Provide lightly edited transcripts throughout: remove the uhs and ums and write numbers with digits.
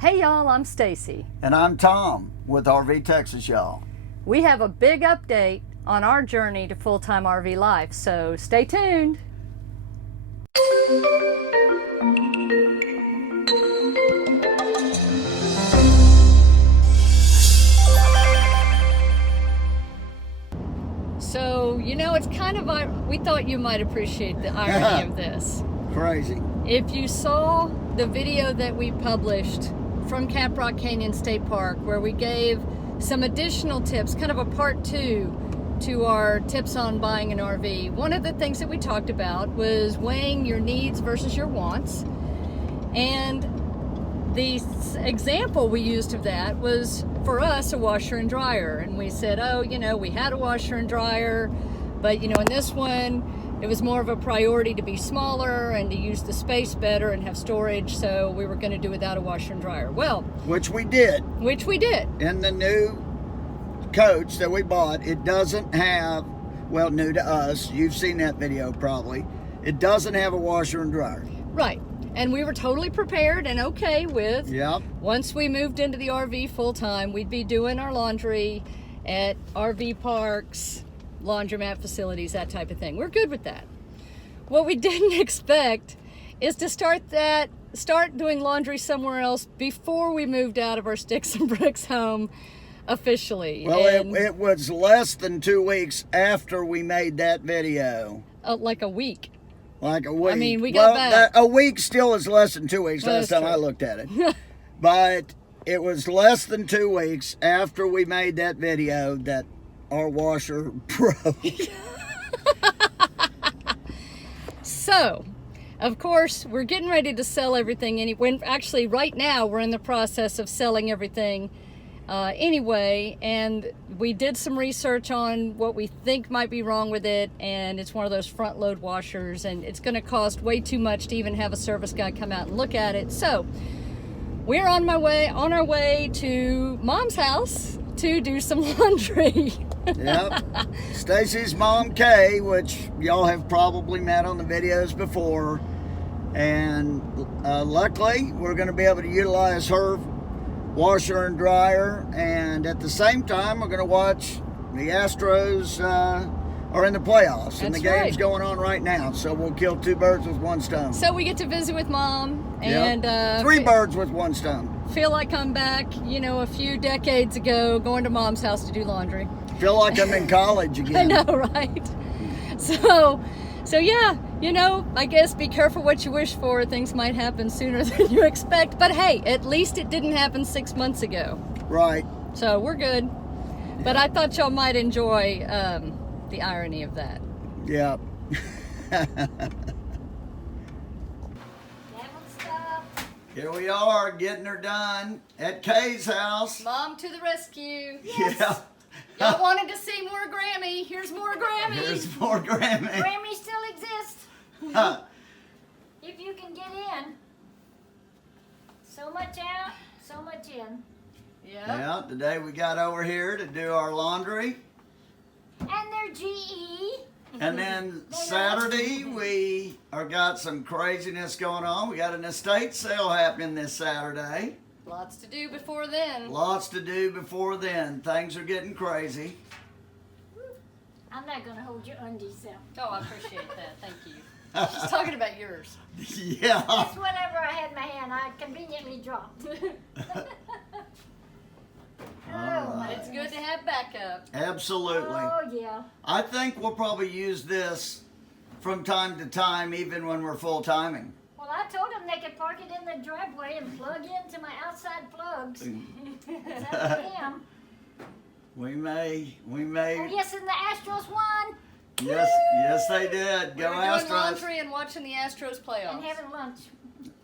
Hey y'all, I'm Stacy. And I'm Tom with RV Texas, y'all. We have a big update on our journey to full-time RV life, so stay tuned. So, it's kind of, we thought you might appreciate the irony of this. Crazy. If you saw the video that we published from Caprock Canyon State Park, where we gave some additional tips, kind of a part 2 to our tips on buying an RV, one of the things that we talked about was weighing your needs versus your wants. And the example we used of that was, for us, a washer and dryer. And we said, we had a washer and dryer, but in this one, it was more of a priority to be smaller and to use the space better and have storage, so we were going to do without a washer and dryer. Well, which we did. In the new coach that we bought, it doesn't have, new to us, you've seen that video probably, it doesn't have a washer and dryer. Right. And we were totally prepared and okay with, once we moved into the RV full time, we'd be doing our laundry at RV parks, laundromat facilities, that type of thing. We're good with that. What we didn't expect is to start doing laundry somewhere else before we moved out of our sticks and bricks home officially. Well, it was less than 2 weeks after we made that video. Like a week. Like a week. I mean, we got back. A week still is less than 2 weeks. Last time I looked at it. But it was less than 2 weeks after we made that video that our washer broke. So, of course, we're getting ready to sell everything. Actually, right now, we're in the process of selling everything anyway. And we did some research on what we think might be wrong with it. And it's one of those front load washers. And it's going to cost way too much to even have a service guy come out and look at it. So, we're on our way to Mom's house to do some laundry. Yep. Stacy's mom, Kay, which y'all have probably met on the videos before. And luckily, we're going to be able to utilize her washer and dryer. And at the same time, we're going to watch the Astros are in the playoffs. And the game's going on right now. So we'll kill 2 birds with 1 stone. So we get to visit with Mom. And 3 birds with 1 stone. Feel like I'm back, a few decades ago, going to Mom's house to do laundry. Feel like I'm in college again. I know, right? So yeah, I guess be careful what you wish for. Things might happen sooner than you expect. But hey, at least it didn't happen 6 months ago. Right. So we're good. But I thought y'all might enjoy the irony of that. Yeah. Here we are, getting her done at Kay's house. Mom to the rescue. Yes. Yeah. Y'all wanted to see more Grammy. Here's more Grammy. Here's more Grammy. Grammy still exists. If you can get in. So much out, so much in. Yeah, today we got over here to do our laundry. And they're GE. And then Saturday, we got some craziness going on. We got an estate sale happening this Saturday. Lots to do before then. Things are getting crazy. I'm not going to hold your undies out. Oh, I appreciate that. Thank you. She's talking about yours. Yeah. Just whatever I had in my hand, I conveniently dropped. It's good to have backup. Absolutely. Oh, yeah. I think we'll probably use this from time to time, even when we're full-timing. Well, I told them they could park it in the driveway and plug into my outside plugs. That's up to them. We may. Oh, yes, and the Astros won. Yes, they did. Go Astros. Doing laundry and watching the Astros playoffs. And having lunch.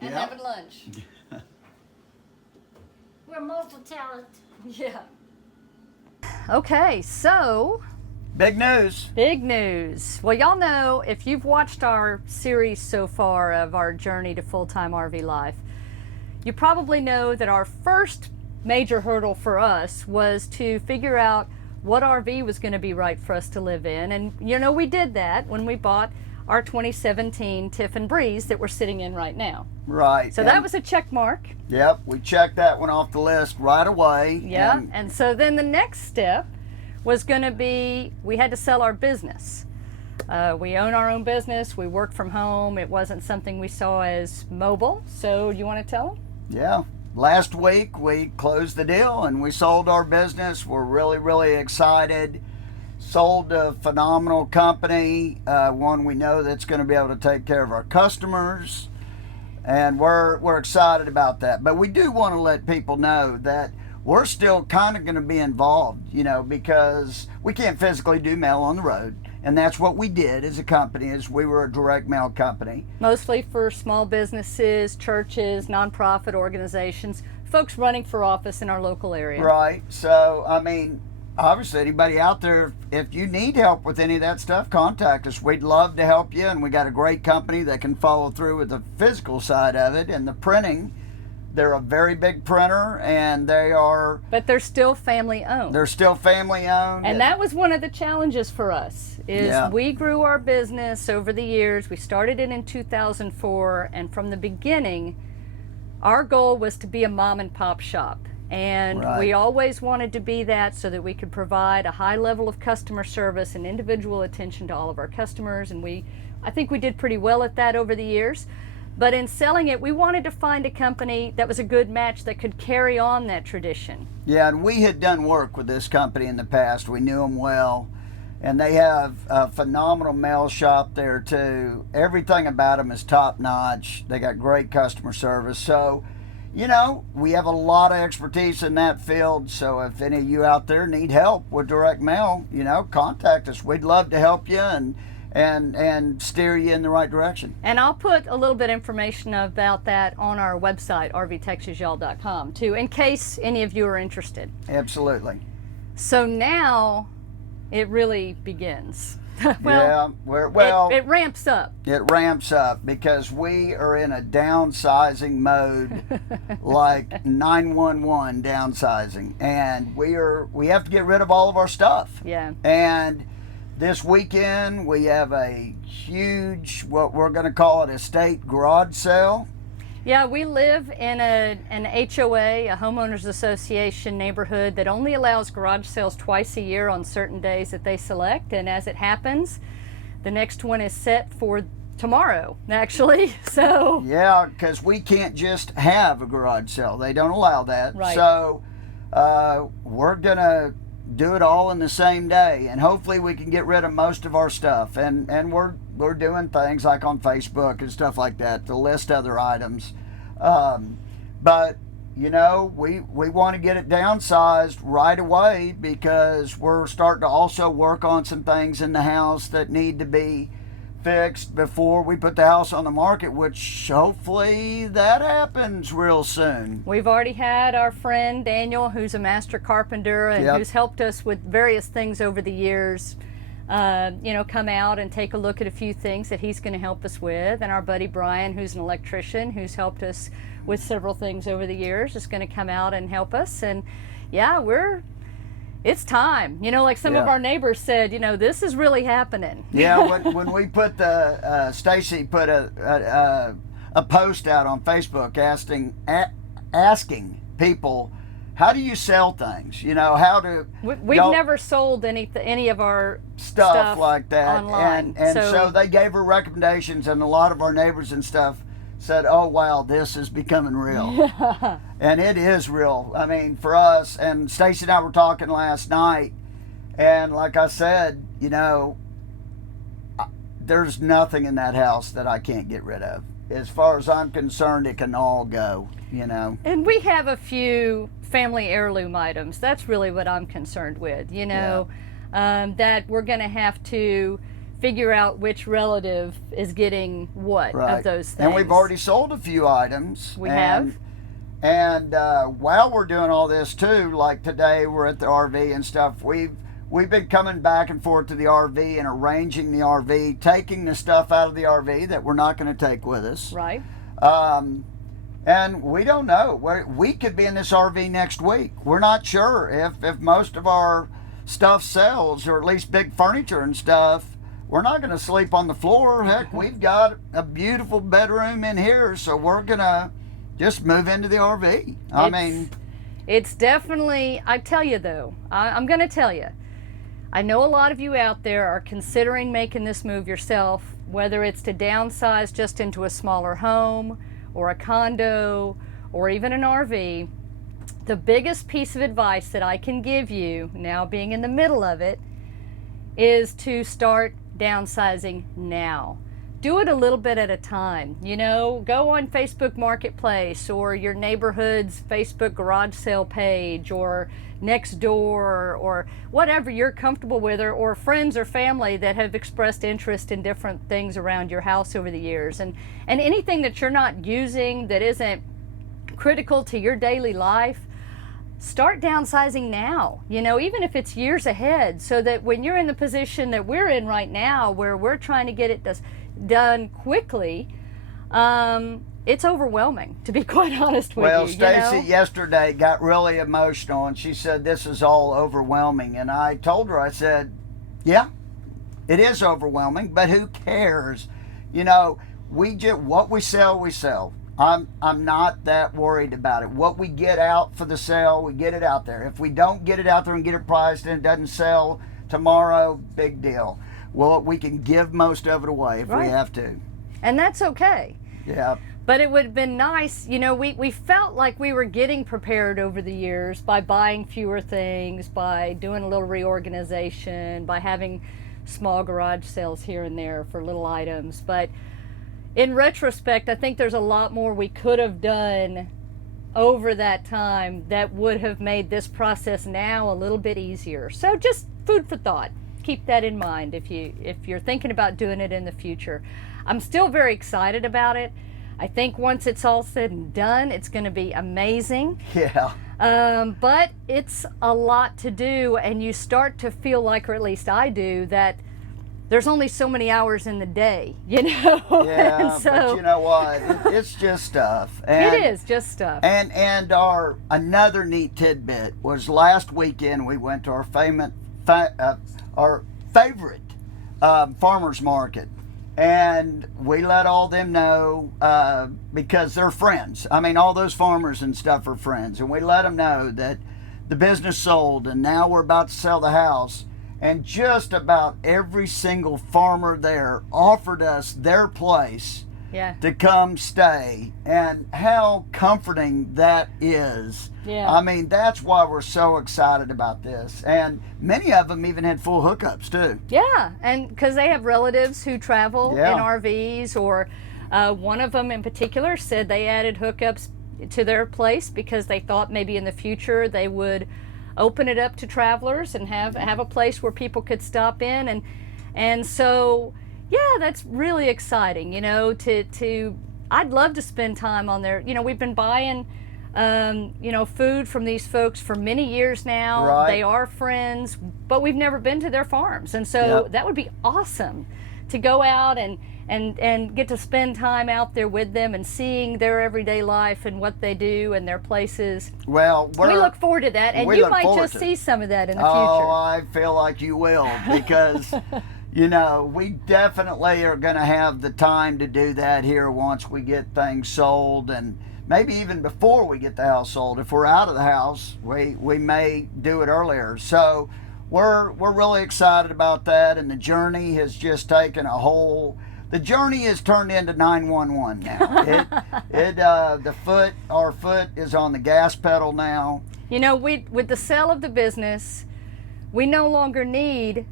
Having lunch. We're multi-talent. Yeah. Okay, so big news. Well, y'all know, if you've watched our series so far of our journey to full-time RV life, you probably know that our first major hurdle for us was to figure out what RV was going to be right for us to live in. And we did that when we bought our 2017 Tiffin Breeze that we're sitting in right now. Right. So that was a check mark. Yep, we checked that one off the list right away. Yeah, and so then the next step was going to be, we had to sell our business. We own our own business. We work from home. It wasn't something we saw as mobile. So you want to tell them? Yeah. Last week we closed the deal and we sold our business. We're really, really excited. Sold a phenomenal company, one we know that's going to be able to take care of our customers, and we're excited about that. But we do want to let people know that we're still kind of going to be involved, you know, because we can't physically do mail on the road. And that's what we did as a company, is we were a direct mail company. Mostly for small businesses, churches, nonprofit organizations, folks running for office in our local area. Right. So, I mean, obviously, anybody out there, if you need help with any of that stuff, contact us. We'd love to help you, and we got a great company that can follow through with the physical side of it and the printing. They're a very big printer, and they are... But they're still family owned. They're still family owned. And that was one of the challenges for us, is we grew our business over the years. We started it in 2004, and from the beginning, our goal was to be a mom and pop shop. And we always wanted to be that so that we could provide a high level of customer service and individual attention to all of our customers. And I think we did pretty well at that over the years. But in selling it, we wanted to find a company that was a good match that could carry on that tradition. Yeah, and we had done work with this company in the past. We knew them well. And they have a phenomenal mail shop there too. Everything about them is top notch. They got great customer service. So, you know, we have a lot of expertise in that field. So if any of you out there need help with direct mail, you know, contact us. We'd love to help you and steer you in the right direction. And I'll put a little bit of information about that on our website, rvtexasyall.com, too, in case any of you are interested. Absolutely. So now it really begins. It ramps up. It ramps up because we are in a downsizing mode, like 911 downsizing, and we have to get rid of all of our stuff. Yeah. And this weekend we have a huge, what we're going to call it, estate garage sale. Yeah, we live in an HOA, a homeowners association neighborhood that only allows garage sales twice a year on certain days that they select. And as it happens, the next one is set for tomorrow, actually. So yeah, because we can't just have a garage sale. They don't allow that. Right. So we're going to do it all in the same day, and hopefully we can get rid of most of our stuff. And we're doing things like on Facebook and stuff like that to list other items. But you know, we want to get it downsized right away because we're starting to also work on some things in the house that need to be fixed before we put the house on the market, which hopefully that happens real soon. We've already had our friend Daniel, who's a master carpenter and who's helped us with various things over the years, you know, come out and take a look at a few things that he's going to help us with. And our buddy Brian, who's an electrician, who's helped us with several things over the years, is going to come out and help us. And yeah, it's time. You know, like some of our neighbors said, you know, this is really happening. Yeah, when we put Stacy put a post out on Facebook asking people, how do you sell things? You know, how to... We've never sold any of our stuff like that online. And so they gave her recommendations, and a lot of our neighbors and stuff said, oh wow, this is becoming real. And it is real. I mean, for us, and Stacy and I were talking last night, and like I said, you know, there's nothing in that house that I can't get rid of. As far as I'm concerned, it can all go, you know. And we have a few family heirloom items. That's really what I'm concerned with, you know, that we're going to have to figure out which relative is getting what of those things. And we've already sold a few items. We have. And while we're doing all this too, like today we're at the RV and stuff, we've been coming back and forth to the RV and arranging the RV, taking the stuff out of the RV that we're not going to take with us. Right. And we don't know. We could be in this RV next week. We're not sure if most of our stuff sells, or at least big furniture and stuff. we're not going to sleep on the floor. Heck, we've got a beautiful bedroom in here, so we're going to just move into the RV. It's definitely, I tell you though, I'm going to tell you, I know a lot of you out there are considering making this move yourself, whether it's to downsize just into a smaller home or a condo or even an RV. The biggest piece of advice that I can give you, now being in the middle of it, is to start downsizing now. Do it a little bit at a time. You know, go on Facebook Marketplace or your neighborhood's Facebook garage sale page or Nextdoor or whatever you're comfortable with, or friends or family that have expressed interest in different things around your house over the years. And anything that you're not using that isn't critical to your daily life, start downsizing now, you know, even if it's years ahead, so that when you're in the position that we're in right now, where we're trying to get it done quickly, it's overwhelming, to be quite honest with you. Well, Stacy yesterday got really emotional, and she said this is all overwhelming. And I told her, I said, yeah, it is overwhelming, but who cares? You know, what we sell, we sell. I'm not that worried about it. What we get out for the sale, we get it out there. If we don't get it out there and get it priced and it doesn't sell tomorrow, big deal. Well, we can give most of it away if we have to. And that's okay. Yeah. But it would have been nice, you know, we felt like we were getting prepared over the years by buying fewer things, by doing a little reorganization, by having small garage sales here and there for little items. But in retrospect, I think there's a lot more we could have done over that time that would have made this process now a little bit easier. So just food for thought. Keep that in mind if you're thinking about doing it in the future. I'm still very excited about it. I think once it's all said and done, it's going to be amazing. Yeah. But it's a lot to do, and you start to feel like, or at least I do, that there's only so many hours in the day, you know? Yeah, but you know what? It's just stuff. And, it is just stuff. And our another neat tidbit was last weekend we went to our favorite farmers market, and we let all them know because they're friends. I mean, all those farmers and stuff are friends, and we let them know that the business sold, and now we're about to sell the house. And just about every single farmer there offered us their place to come stay. And how comforting that is. Yeah. I mean, that's why we're so excited about this. And many of them even had full hookups too. Yeah, and because they have relatives who travel in RVs, or one of them in particular said they added hookups to their place because they thought maybe in the future they would open it up to travelers and have a place where people could stop in, and so yeah, that's really exciting, you know, to I'd love to spend time on there. You know, we've been buying you know, food from these folks for many years now. Right. They are friends, but we've never been to their farms, and so that would be awesome to go out and get to spend time out there with them and seeing their everyday life and what they do and their places. Well, we look forward to that, and you might just see some of that in the future. Oh, I feel like you will, because you know, we definitely are going to have the time to do that here once we get things sold, and maybe even before we get the house sold. If we're out of the house, we may do it earlier. So we're really excited about that, and the journey has just taken the journey has turned into 911 now. Our foot is on the gas pedal now. You know, with the sale of the business, we no longer need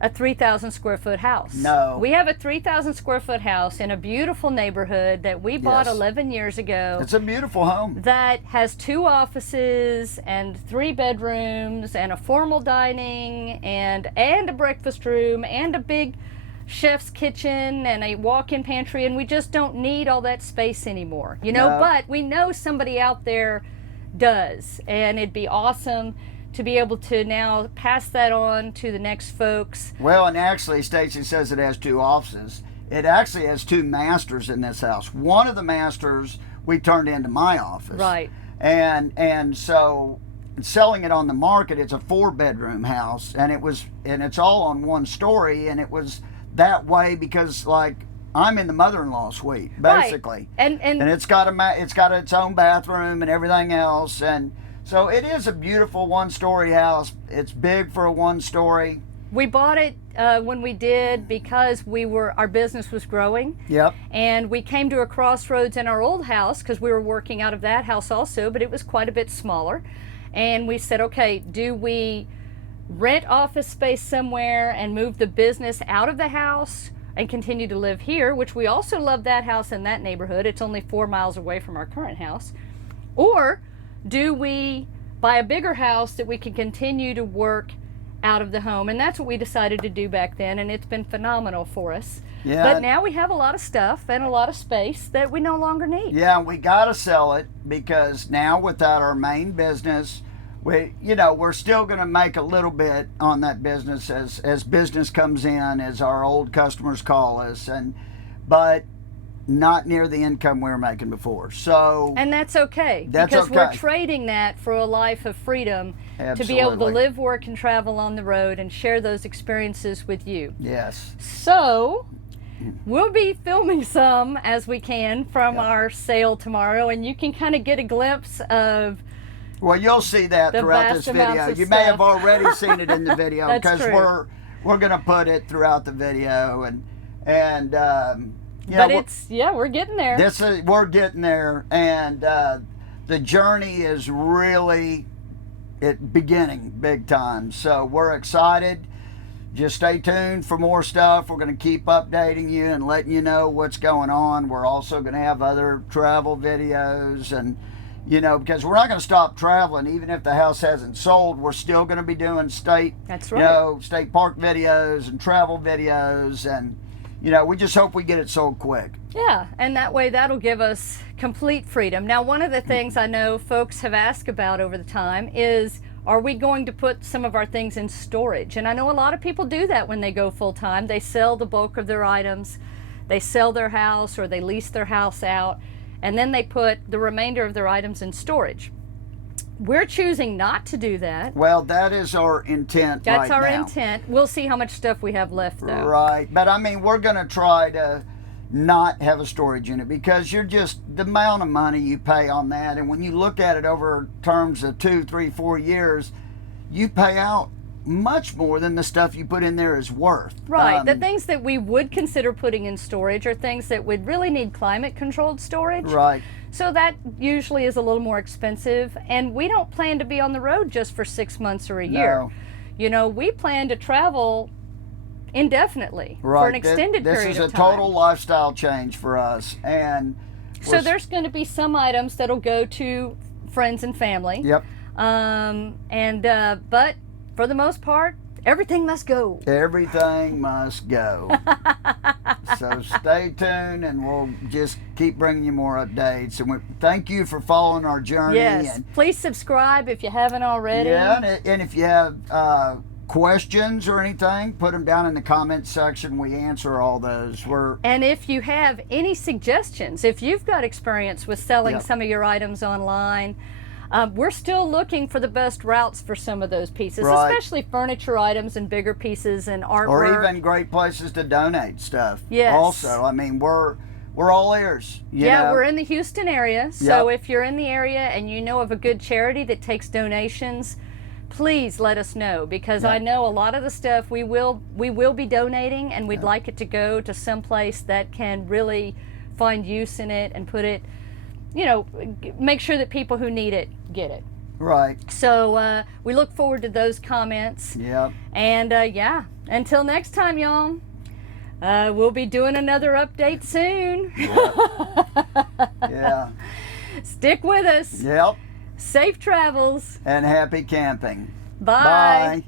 a 3,000 square foot house. No. We have a 3,000 square foot house in a beautiful neighborhood that we bought 11 years ago. It's a beautiful home. That has 2 offices and 3 bedrooms and a formal dining and a breakfast room and a big chef's kitchen and a walk-in pantry, and we just don't need all that space anymore, you know. But we know somebody out there does, and it'd be awesome to be able to now pass that on to the next folks. Well, and actually Stacy says it has 2 offices. It actually has 2 masters in this house. One of the masters we turned into my office. Right. And so selling it on the market, it's a 4-bedroom house, and it's all on 1 story, and it was that way because, like, I'm in the mother-in-law suite, basically. Right. And it's got its own bathroom and everything else. And so it is a beautiful one-story house. It's big for a one-story. we bought it when we did because our business was growing. Yep. And we came to a crossroads in our old house because we were working out of that house also, but it was quite a bit smaller. And we said, okay, do we rent office space somewhere and move the business out of the house and continue to live here, which we also love that house in that neighborhood. It's only 4 miles away from our current house. Or do we buy a bigger house that we can continue to work out of the home? And that's what we decided to do back then, and it's been phenomenal for us. Yeah. But now we have a lot of stuff and a lot of space that we no longer need. Yeah, we got to sell it because now without our main business, we're still going to make a little bit on that business as business comes in, as our old customers call us, but not near the income we were making before. So, and that's okay, because we're trading that for a life of freedom. Absolutely. To be able to live, work, and travel on the road and share those experiences with you. Yes. So we'll be filming some as we can from our sale tomorrow, and you can kind of get a glimpse of. Well, you'll see that throughout this video. You may have already seen it in the video because we're going to put it throughout the video, and but we're getting there. We're getting there, and the journey is really beginning big time. So we're excited. Just stay tuned for more stuff. We're going to keep updating you and letting you know what's going on. We're also going to have other travel videos and. Because we're not going to stop traveling, even if the house hasn't sold. We're still going to be doing state park videos and travel videos, and we just hope we get it sold quick. Yeah, and that way that'll give us complete freedom. Now, one of the things I know folks have asked about over the time is, are we going to put some of our things in storage? And I know a lot of people do that when they go full time. They sell the bulk of their items, they sell their house, or they lease their house out, and then they put the remainder of their items in storage. We're choosing not to do that. Well, that is our intent That's our intent. We'll see how much stuff we have left, though. Right. But, I mean, we're going to try to not have a storage unit because the amount of money you pay on that, and when you look at it over terms of 2, 3, 4 years, you pay out much more than the stuff you put in there is worth. Right. The things that we would consider putting in storage are things that would really need climate controlled storage. Right. So that usually is a little more expensive, and we don't plan to be on the road just for 6 months or a year. We plan to travel indefinitely for an extended period of time. This is a total lifestyle change for us, and so there's going to be some items that'll go to friends and family. Yep. But for the most part, everything must go. Everything must go. So stay tuned, and we'll just keep bringing you more updates. And thank you for following our journey. Yes. And please subscribe if you haven't already. Yeah, and if you have questions or anything, put them down in the comments section. We answer all those. And if you have any suggestions, if you've got experience with selling some of your items online, we're still looking for the best routes for some of those pieces, especially furniture items and bigger pieces and artwork. Or even great places to donate stuff. Yes. Also, I mean, we're all ears. We're in the Houston area. So if you're in the area and you know of a good charity that takes donations, please let us know, because I know a lot of the stuff we will be donating, and we'd like it to go to some place that can really find use in it and put it, make sure that people who need it get it. Right. So we look forward to those comments. Yep. And until next time, y'all, we'll be doing another update soon. Yeah. Stick with us. Yep. Safe travels. And happy camping. Bye. Bye.